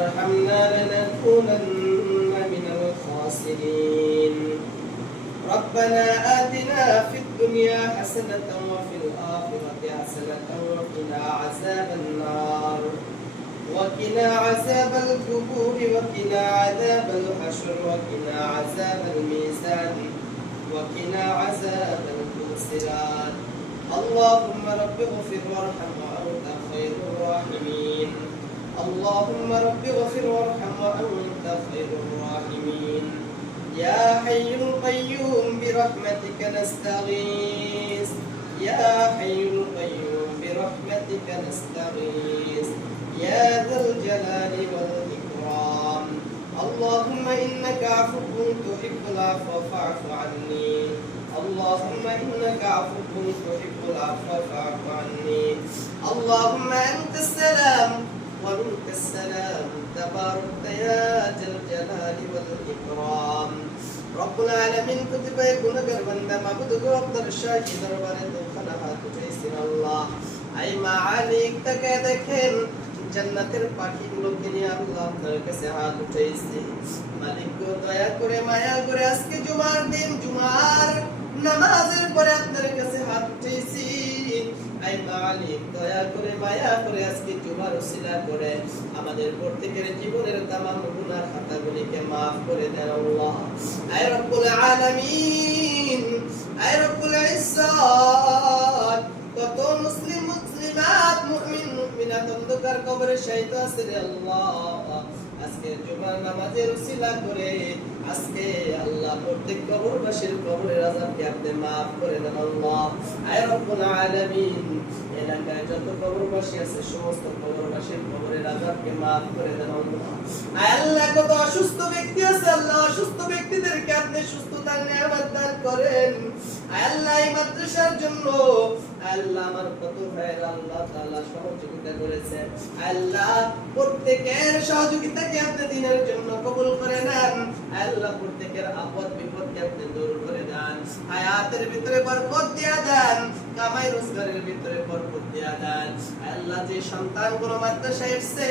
ترحمنا لنكونن من الخاسرين ربنا آتنا في الدنيا حسنة وفي الآخرة حسنة وقنا عذاب النار وقنا عذاب القبور وقنا عذاب الحشر وقنا عذاب الميزان وقنا عذاب الصراط اللهم رب اغفر وارحم وأنت خير الراحمين اللهم رب اغفر وارحم وأنت خير الراحمين يا حي القيوم برحمتك نستغيث يا حي القيوم برحمتك نستغيث يا ذا الجلال والإكرام اللهم إنك عفو تحب العفو فاعف عني اللهم إنك عفو تحب العفو فاعف عني اللهم أنت السلام ومنك السلام تبارك يا ذا الجلال والإكرام رب العالمين كتب يكون قربا معبود وقدر الشاكي دربارة خلقها تجيسن الله أي معاليك تكادكين জান্নাতের পাখিগুলোকে নিয়ে আল্লাহ আপনার কাছে হাত উঠাইছি মালিক গো দয়া করে মায়া করে আজকে জুমার দিন জুমার নামাজের পরে আপনার কাছে হাত উঠাইছি আই মালিক দয়া করে মায়া করে আজকে জুমার ওসিলা করে আমাদের প্রত্যেকের জীবনের তামাম গুনাহ খাতাগুলিকে maaf করে দেন আল্লাহ আয় রব্বুল আলামিন আয় রব্বুল ইজ্জত কত মুসলিম মুসলিমাত মুমিন মুমিনাত অন্ধকার কবরে শাহিদ আছে রে আল্লাহ আজকে জুমার নামাজের উসিলা করে আজকে আল্লাহ প্রত্যেক কবরবাসীর কবরের আযাবকে আপনি maaf করে দেন আল্লাহ আয় রব্বুল আলামিন এলাকায় যত কবরবাসী আছে সমস্ত কবরবাসীর কবরের আযাবকে maaf করে দেন আল্লাহ আয় আল্লাহ কত অসুস্থ ব্যক্তি আছে আল্লাহ অসুস্থ ব্যক্তিদেরকে আপনি সুস্থতার নিয়ামত দান করেন আয় আল্লাহ এই মাদ্রাসার জন্য আল্লাহ আমার কত ভাইরা আল্লাহ তাআলা সহযোগিতা করেছেন আল্লাহ প্রত্যেকের সহযোগিতাকে আপনি দিনের জন্য কবুল করে নেন আল্লাহ প্রত্যেকের আপদ বিপদকে আপনি দূর করে দেন হায়াতের ভিতরে বরকত দিয়া দেন কামাই রোজগারের ভিতরে বরকত দিয়া দেন আল্লাহ যে সন্তানগুলো মাদ্রাসায় এসেছে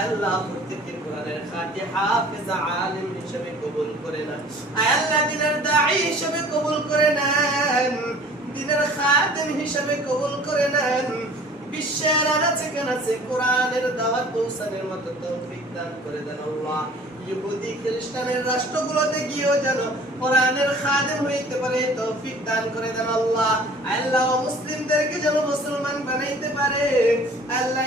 আল্লাহ প্রত্যেকের কোরআনের খাঁটি হাফেজ আলিম হিসেবে কবুল করে নেন আল্লাহ দিনের দাঈ হিসেবে কবুল করে নেন দিনের খাদেম হিসেবে কবুল করে নেন বিশ্বের আনাচে কানাচে কোরআনের দাওয়াত পৌঁছানোর মতো তৌফিক দান করে দেন আল্লাহ ইহুদি খ্রিস্টানের রাষ্ট্রগুলোতে গিয়েও যেন কোরআনের খাদেম হইতে পারে তৌফিক দান করে দেন আল্লাহ আল্লাহ মুসলিমদেরকে যেন মুসলমান বানাইতে পারে আল্লাহ